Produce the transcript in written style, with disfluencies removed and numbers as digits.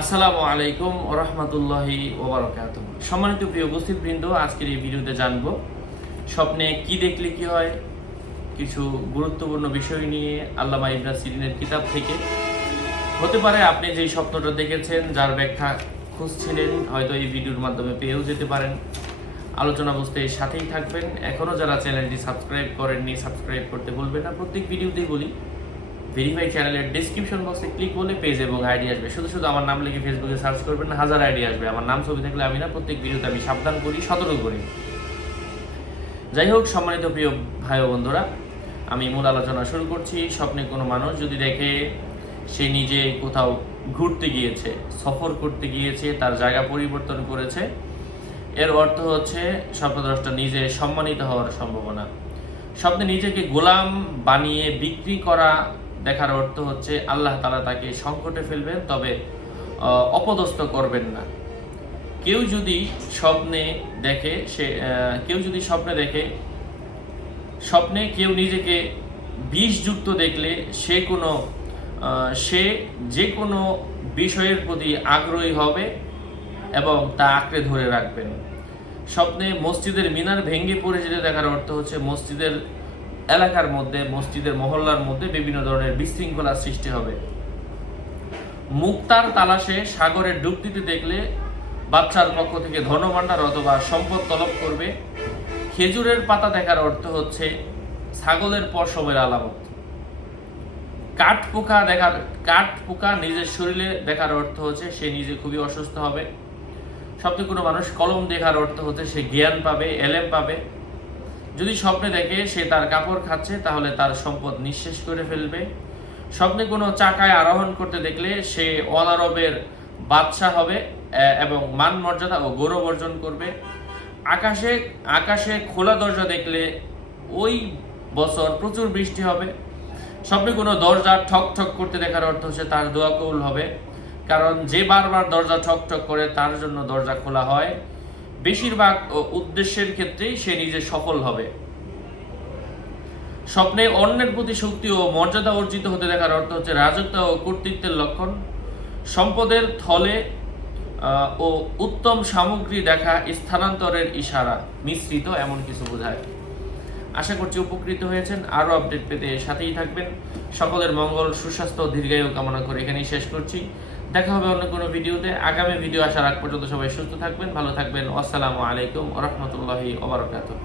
আসসালামু আলাইকুম ওয়া রাহমাতুল্লাহি ওয়া বারাকাতুহু। সম্মানিত প্রিয় উপস্থিতবৃন্দ, আজকের এই ভিডিওতে জানবো স্বপ্নে কি দেখলে কি হয়, কিছু গুরুত্বপূর্ণ বিষয় নিয়ে আল্লামা ইবনে সিরিনের কিতাব থেকে। হতে পারে আপনি যেই স্বপ্নটা দেখেছেন, যার ব্যাখ্যা খুঁজছিলেন, হয়তো এই ভিডিওর মাধ্যমে পেয়েও যেতে পারেন। আলোচনা বুঝতে সাথেই থাকবেন। এখনও যারা চ্যানেলটি সাবস্ক্রাইব করেননি, সাবস্ক্রাইব করতে ভুলবেন না। প্রত্যেক ভিডিওতেই বলি, ভেরিফাই চ্যানেলের ডেসক্রিপশন বক্সে ক্লিক করলে পেজ এবং আইডি আসবে। শুধু শুধু আমার নাম লিখে ফেসবুকে সার্চ করবেন না, হাজার আইডি আসবে। আমার নাম ছবি থাকলে আমি না, প্রত্যেক ভিডিওতে আমি সাবধান করি, সতর্ক করি। যাই হোক, সম্মানিত প্রিয় ভাই ও বন্ধুরা, আমি মূল আলোচনা শুরু করছি। স্বপ্নে কোনো মানুষ যদি দেখে সে নিজে কোথাও ঘুরতে গিয়েছে, সফর করতে গিয়েছে, তার জায়গা পরিবর্তন করেছে, এর অর্থ হচ্ছে স্বপ্নদ্রষ্টা নিজে সম্মানিত হওয়ার সম্ভাবনা। স্বপ্নে নিজেকে গোলাম বানিয়ে বিক্রি করা দেখার অর্থ হচ্ছে আল্লাহ তাআলা তাকে সংকটে ফেলবেন, তবে অপদস্থ করবেন না। কেউ যদি স্বপ্নে দেখে স্বপ্নে কেউ নিজেকে বিষযুক্ত দেখলে সে যে কোনো বিষয়ের প্রতি আগ্রহী হবে এবং তা আঁকড়ে ধরে রাখবেন। স্বপ্নে মসজিদের মিনার ভেঙে পড়ে যেতে দেখার অর্থ হচ্ছে মসজিদের এলাকার মধ্যে, মসজিদের মহল্লার মধ্যে বিভিন্ন ধরনের বিশৃঙ্খলার সৃষ্টি হবে। মুক্তার তালাশে সাগরে ডুব দিতে দেখলে বাচ্চার পক্ষ থেকে ধনভাণ্ডার অথবা সম্পদ তলব করবে। খেজুরের পাতা দেখার অর্থ হচ্ছে ছাগলের পশমের আলামত। কাঠ পোকা নিজের শরীরে দেখার অর্থ হচ্ছে সে নিজে খুবই অসুস্থ হবে। স্বপ্নে কোনো মানুষ কলম দেখার অর্থ হচ্ছে সে জ্ঞান পাবে, এলেম পাবে। যদি স্বপ্নে দেখে সে তার কাপড় খাচ্ছে, তাহলে তার সম্পদ নিঃশেষ করে ফেলবে। স্বপ্নে কোনো চাকায় আরোহণ করতে দেখলে সে অনারবের বাদশা হবে এবং মান মর্যাদা ও গৌরব অর্জন করবে। আকাশে খোলা দরজা দেখলে ওই বছর প্রচুর বৃষ্টি হবে। স্বপ্নে কোনো দরজা ঠক ঠক করতে দেখার অর্থ হচ্ছে তার দোয়া কবুল হবে, কারণ যে বারবার দরজা ঠক ঠক করে তার জন্য দরজা খোলা হয়। বেশিরভাগ উদ্দেশ্যের ক্ষেত্রেই সে নিজে সফল হবে। স্বপ্নে অন্যের প্রতি শক্তি ও মর্যাদা অর্জিত হতে দেখার অর্থ হচ্ছে রাজত্ব ও কর্তৃত্বের লক্ষণ। সম্পদের থলে ও উত্তম সামগ্রী দেখা স্থানান্তরের ইশারা, মিশ্রিত এমন কিছু বোঝায়। আশা করছি উপকৃত হয়েছেন। আরও আপডেট পেতে সাথেই থাকবেন। সকলের মঙ্গল, সুস্বাস্থ্য, দীর্ঘায়ু কামনা করে এখানেই শেষ করছি। দেখা হবে অন্য কোনো ভিডিওতে। আগামী ভিডিও আসার আগ পর্যন্ত সবাই সুস্থ থাকবেন, ভালো থাকবেন। আসসালামু আলাইকুম ওয়া রাহমাতুল্লাহি ওয়া বারাকাতুহু।